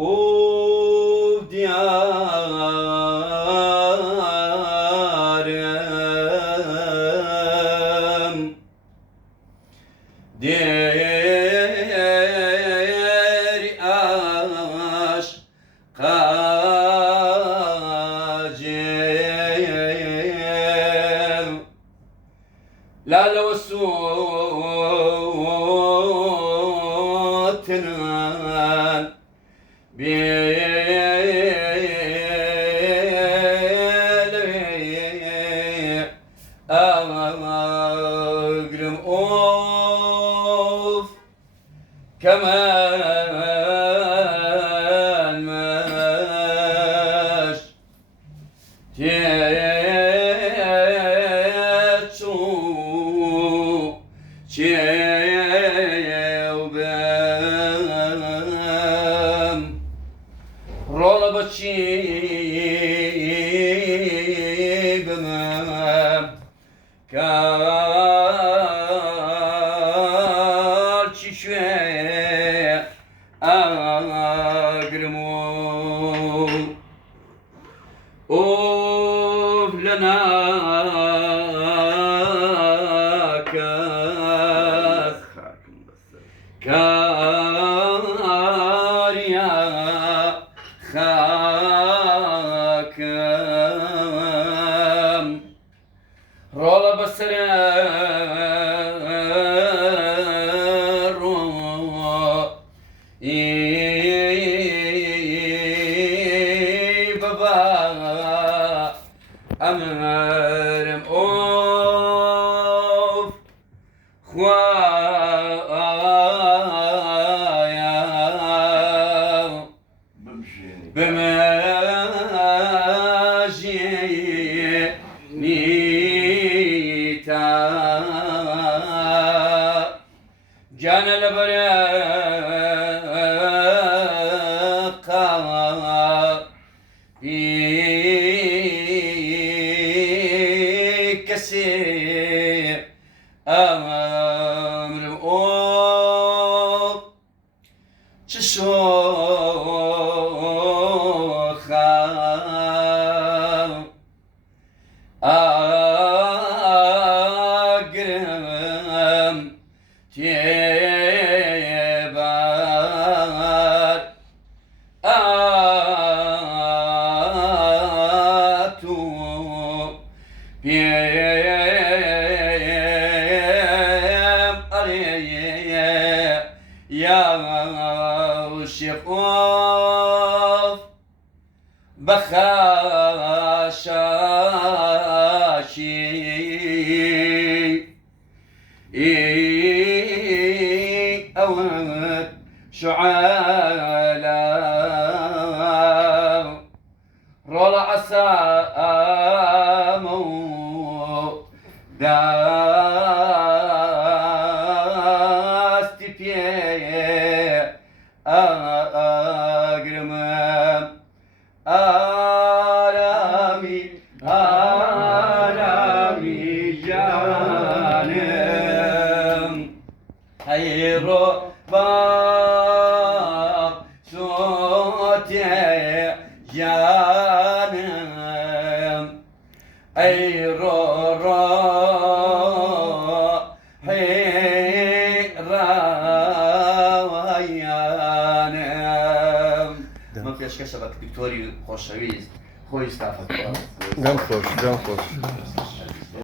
of diyarım der aşka cem lale ve suğutnan أغرم أوف كمان ماش تيتشو تيوبام رولا بچي بمام كارچي شوي أغرمو أوف لنا كاريا خاكم رولا بسر بابا أمرم أوف خوايا بمجي نيتا جان البرقا كسي أمر أوب تشوخا أقرم تيبار آتو بيم أريه يا شيخوف بخاشاشي أود شعالا رولا عسامو داستي بيه أقرمم آرامي آرامي جانم هيرو باب صوتي جانم أي رو رو حيرانم من پیشکش وقت دکتوری خوشویست خوی استافت Ganz kurz, ganz kurz.